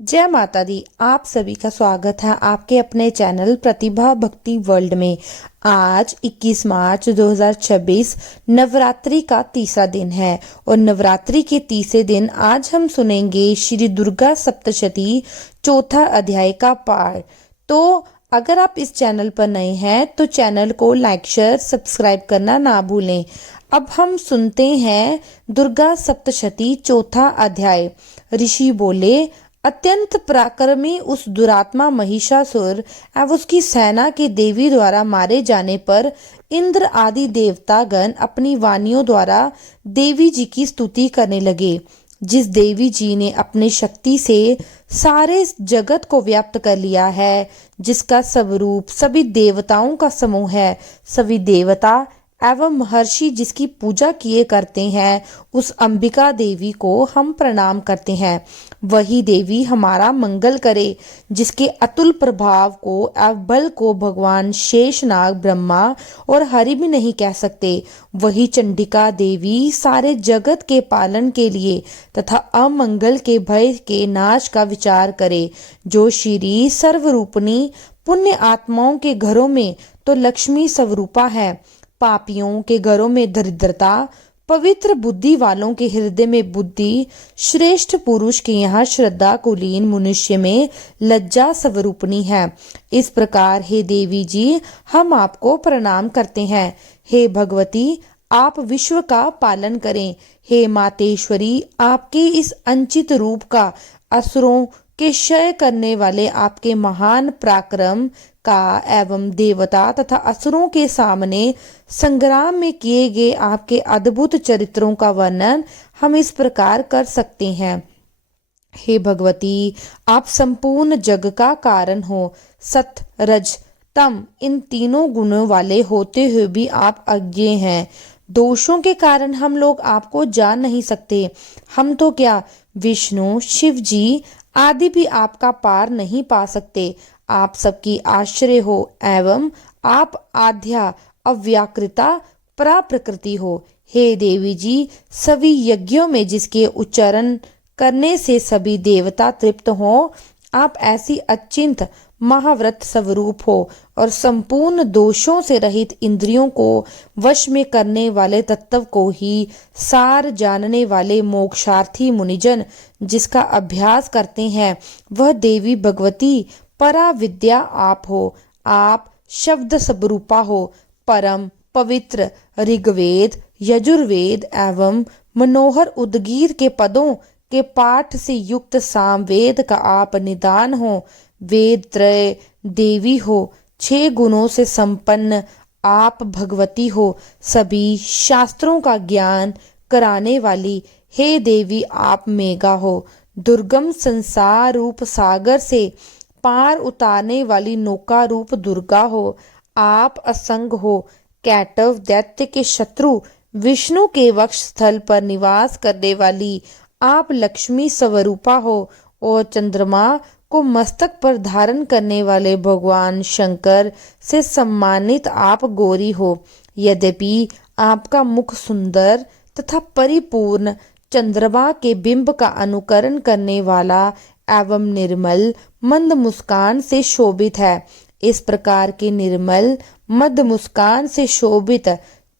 जय माता दी। आप सभी का स्वागत है आपके अपने चैनल प्रतिभा भक्ति वर्ल्ड में। आज 21 मार्च 2026 नवरात्रि का तीसरा दिन है और नवरात्रि के तीसरे दिन आज हम सुनेंगे श्री दुर्गा सप्तशती चौथा अध्याय का पाठ। तो अगर आप इस चैनल पर नए हैं तो चैनल को लाइक शेयर सब्सक्राइब करना ना भूलें। अब हम सुनते हैं दुर्गा सप्तशती चौथा अध्याय। ऋषि बोले, अत्यंत पराक्रमी उस दुरात्मा महिषासुर एवं उसकी सेना के देवी द्वारा मारे जाने पर इंद्र आदि देवतागण अपनी वाणियों द्वारा देवी जी की स्तुति करने लगे। जिस देवी जी ने अपनी शक्ति से सारे जगत को व्याप्त कर लिया है, जिसका स्वरूप सभी देवताओं का समूह है, सभी देवता एवं महर्षि जिसकी पूजा किए करते हैं, उस अंबिका देवी को हम प्रणाम करते हैं। वही देवी हमारा मंगल करे, जिसके अतुल प्रभाव को एवं बल को भगवान शेषनाग, ब्रह्मा और हरि भी नहीं कह सकते। वही चंडिका देवी सारे जगत के पालन के लिए तथा अमंगल के भय के नाश का विचार करे। जो श्री सर्वरूपणी पुण्य आत्माओं के घरों में तो लक्ष्मी स्वरूपा है, पापियों के घरों में दरिद्रता, पवित्र बुद्धि वालों के हृदय में बुद्धि, श्रेष्ठ पुरुष के यहाँ श्रद्धा, कुलीन मनुष्य में लज्जा स्वरूपणी है। इस प्रकार हे देवी जी, हम आपको प्रणाम करते हैं। हे भगवती, आप विश्व का पालन करें। हे मातेश्वरी, आपके इस अंचित रूप का असुरों के क्षय करने वाले आपके महान पराक्रम का एवं देवता तथा असुरों के सामने संग्राम में किए गए आपके अद्भुत चरित्रों का वर्णन हम इस प्रकार कर सकते हैं। हे भगवती, आप संपूर्ण जग का कारण हो। सत, रज, तम इन तीनों गुणों वाले होते हुए भी आप अज्ञेय हैं। दोषों के कारण हम लोग आपको जान नहीं सकते। हम तो क्या, विष्णु, शिव जी आदि भी आपका पार नहीं पा सकते। आप सबकी आश्रय हो एवं आप आद्या अव्याकृता पराप्रकृति हो। हे देवी जी, सभी यज्ञों में जिसके उच्चारण करने से सभी देवता तृप्त हो, आप ऐसी अचिंत महाव्रत स्वरूप हो और संपूर्ण दोषों से रहित इंद्रियों को वश में करने वाले तत्व को ही सार जानने वाले मोक्षार्थी मुनिजन जिसका अभ्यास करते हैं, वह देवी भगवती परा विद्या आप हो। आप शब्द स्वरूपा हो। परम पवित्र ऋग्वेद, यजुर्वेद एवं मनोहर उद्गीर के पदों के पाठ से युक्त सामवेद का आप निदान हो। वेद त्रय देवी हो। 6 गुणों से संपन्न आप भगवती हो। सभी शास्त्रों का ज्ञान कराने वाली हे देवी आप मेघा हो। दुर्गम संसार रूप सागर से पार उतारने वाली नौका रूप दुर्गा हो। आप असंग हो। कैटव दैत्य के शत्रु विष्णु के वक्ष स्थल पर निवास करने वाली आप लक्ष्मी स्वरूपा हो और चंद्रमा को मस्तक पर धारण करने वाले भगवान शंकर से सम्मानित आप गौरी हो। यद्यपि आपका मुख सुंदर तथा परिपूर्ण चंद्रमा के बिंब का अनुकरण करने वाला एवं निर्मल मंद मुस्कान से शोभित है, इस प्रकार के निर्मल मद मुस्कान से शोभित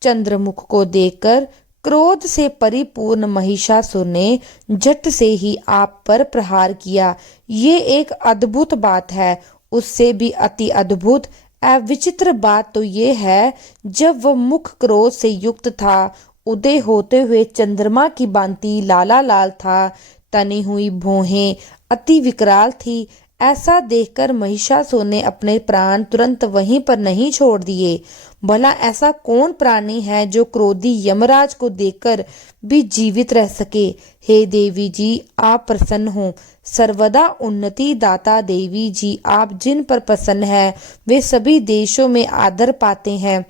चंद्रमुख को देखकर क्रोध से परिपूर्ण महिषासुर ने झट से ही आप पर प्रहार किया। ये एक अद्भुत बात है। उससे भी अति अद्भुत एवं विचित्र बात तो ये है, जब वह मुख क्रोध से युक्त था, उदय होते हुए चंद्रमा की भांति लाला लाल था, तनी हुई भौहें अति विकराल थी। ऐसा देखकर महिषासुर ने अपने प्राण तुरंत वहीं पर नहीं छोड़ दिए। भला ऐसा कौन प्राणी है जो क्रोधी यमराज को देखकर भी जीवित रह सके। हे देवी जी, आप प्रसन्न हो। सर्वदा उन्नति दाता देवी जी, आप जिन पर प्रसन्न है वे सभी देशों में आदर पाते हैं,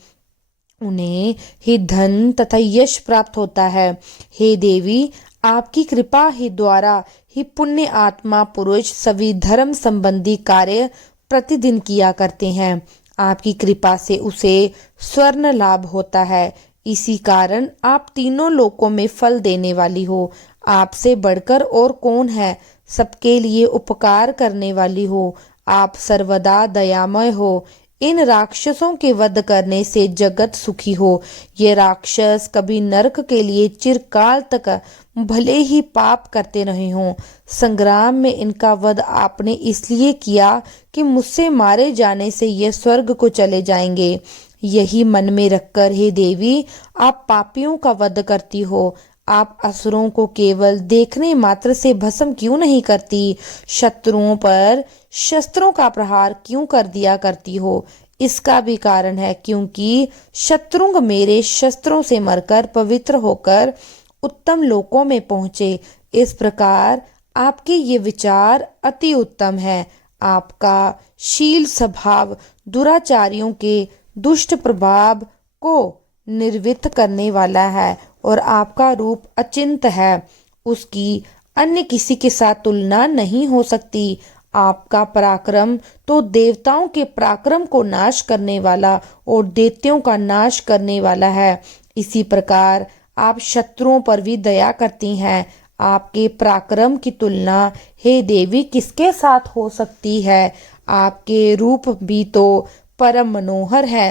उन्हें ही धन तथा यश प्राप्त होता है। हे देवी, आपकी कृपा ही द्वारा ही पुण्य आत्मा पुरुष सभी धर्म संबंधी कार्य प्रतिदिन किया करते हैं। आपकी कृपा से उसे स्वर्ण लाभ होता है। इसी कारण आप तीनों लोकों में फल देने वाली हो। आपसे बढ़कर और कौन है। सबके लिए उपकार करने वाली हो, आप सर्वदा दयामय हो। इन राक्षसों के वध करने से जगत सुखी हो। ये राक्षस कभी नरक के लिए चिरकाल तक भले ही पाप करते रहे हों। संग्राम में इनका वध आपने इसलिए किया कि मुझसे मारे जाने से ये स्वर्ग को चले जाएंगे। यही मन में रखकर हे देवी, आप पापियों का वध करती हो। आप असुरों को केवल देखने मात्र से भस्म क्यों नहीं करती? शत्रुओं पर शस्त्रों का प्रहार क्यों कर दिया करती हो? इसका भी कारण है, क्योंकि शत्रुंग मेरे शस्त्रों से मरकर पवित्र होकर उत्तम लोकों में पहुंचे। इस प्रकार आपके ये विचार अति उत्तम है। आपका शील स्वभाव दुराचारियों के दुष्ट प्रभाव को निर्वित करने वाला है और आपका रूप अचिंत है। उसकी अन्य किसी के साथ तुलना नहीं हो सकती। आपका पराक्रम तो देवताओं के पराक्रम को नाश करने वाला और दैत्यों का नाश करने वाला है। इसी प्रकार आप शत्रुओं पर भी दया करती हैं। आपके पराक्रम की तुलना हे देवी किसके साथ हो सकती है? आपके रूप भी तो परम मनोहर है,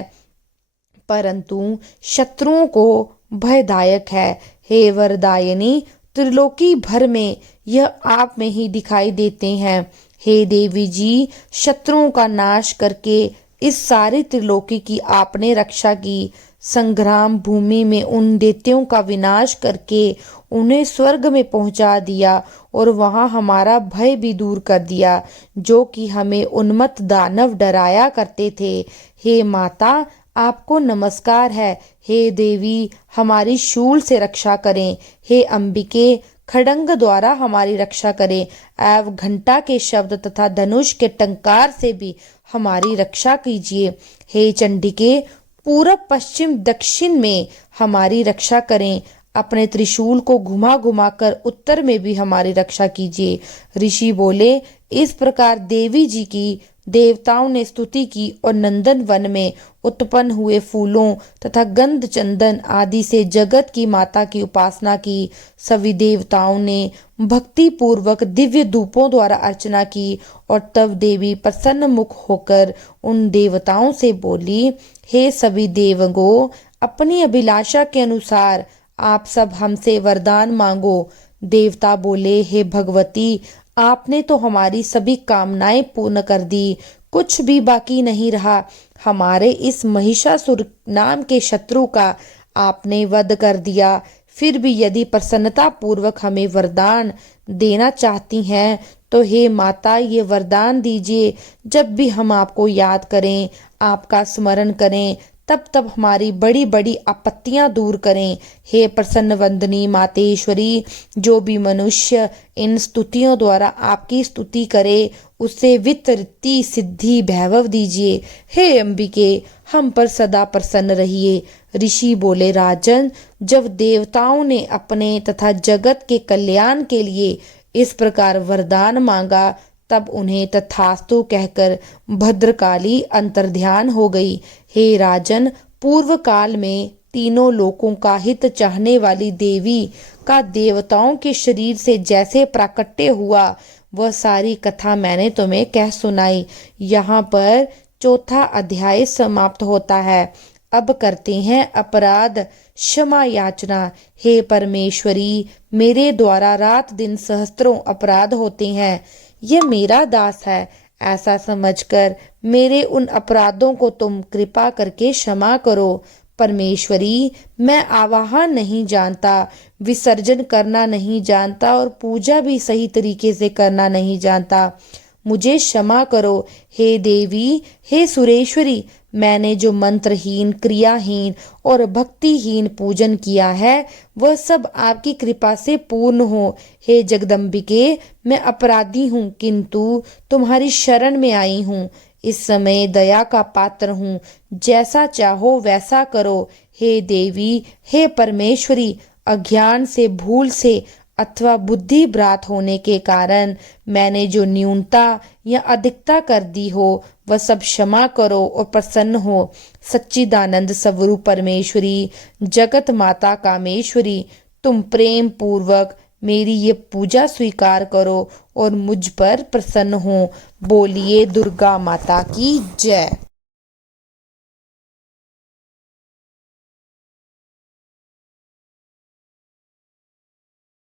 परंतु शत्रुओं को भयदायक है। हे वरदायिनी, त्रिलोकी भर में यह आप में ही दिखाई देते हैं। हे देवी जी, शत्रुओं का नाश करके इस सारी त्रिलोकी की आपने रक्षा की। संग्राम भूमि में उन दैत्यों का विनाश करके उन्हें स्वर्ग में पहुंचा दिया और वहां हमारा भय भी दूर कर दिया, जो कि हमें उन्मत्त दानव डराया करते थे। हे माता, आपको नमस्कार है। हे देवी, हमारी शूल से रक्षा करें। हे अंबिके, खड्ग द्वारा हमारी रक्षा करें एवं घंटा के शब्द तथा धनुष के टंकार से भी हमारी रक्षा कीजिए। हे चंडिके, पूरब पश्चिम दक्षिण में हमारी रक्षा करें। अपने त्रिशूल को घुमा घुमा कर उत्तर में भी हमारी रक्षा कीजिए। ऋषि बोले, इस प्रकार देवी जी की देवताओं ने स्तुति की और नंदन वन में उत्पन्न हुए फूलों तथा गंध चंदन आदि से जगत की माता की उपासना की। सभी देवताओं ने भक्ति पूर्वक दिव्य धूपों द्वारा अर्चना की और तब देवी प्रसन्न मुख होकर उन देवताओं से बोली, हे सभी देवगो, अपनी अभिलाषा के अनुसार आप सब हमसे वरदान मांगो। देवता बोले, हे भगवती, आपने तो हमारी सभी कामनाएं पूर्ण कर दी, कुछ भी बाकी नहीं रहा। हमारे इस महिषासुर नाम के शत्रु का आपने वध कर दिया। फिर भी यदि प्रसन्नता पूर्वक हमें वरदान देना चाहती हैं तो हे माता, ये वरदान दीजिए। जब भी हम आपको याद करें, आपका स्मरण करें, तब तब हमारी बड़ी बड़ी आपत्तियां दूर करें। हे प्रसन्न वंदनी मातेश्वरी, जो भी मनुष्य इन स्तुतियों द्वारा आपकी स्तुति करे उसे वित्त सिद्धि वैभव दीजिए। हे अंबिके, हम पर सदा प्रसन्न रहिए। ऋषि बोले, राजन, जब देवताओं ने अपने तथा जगत के कल्याण के लिए इस प्रकार वरदान मांगा, तब उन्हें तथास्तु कहकर भद्रकाली अंतर्ध्यान हो गई। हे राजन, पूर्व काल में तीनों लोकों का हित चाहने वाली देवी का देवताओं के शरीर से जैसे प्राकट्य हुआ, वह सारी कथा मैंने तुम्हें कह सुनाई। यहाँ पर चौथा अध्याय समाप्त होता है। अब करते हैं अपराध क्षमा याचना। हे परमेश्वरी, मेरे द्वारा रात दिन सहस्त्रों अपराध होते हैं। यह मेरा दास है, ऐसा समझकर मेरे उन अपराधों को तुम कृपा करके क्षमा करो। परमेश्वरी, मैं आवाहन नहीं जानता, विसर्जन करना नहीं जानता और पूजा भी सही तरीके से करना नहीं जानता। मुझे क्षमा करो। हे देवी, हे सुरेश्वरी, मैंने जो मंत्रहीन, क्रियाहीन और भक्तिहीन पूजन किया है वह सब आपकी कृपा से पूर्ण हो। हे जगदम्बिके, मैं अपराधी हूँ, किंतु तुम्हारी शरण में आई हूँ। इस समय दया का पात्र हूँ, जैसा चाहो वैसा करो। हे देवी, हे परमेश्वरी, अज्ञान से, भूल से अथवा बुद्धि भ्रांत होने के कारण मैंने जो न्यूनता या अधिकता कर दी हो वह सब क्षमा करो और प्रसन्न हो। सच्चिदानंद स्वरूप परमेश्वरी, जगत माता कामेश्वरी, तुम प्रेम पूर्वक मेरी ये पूजा स्वीकार करो और मुझ पर प्रसन्न हो। बोलिए दुर्गा माता की जय।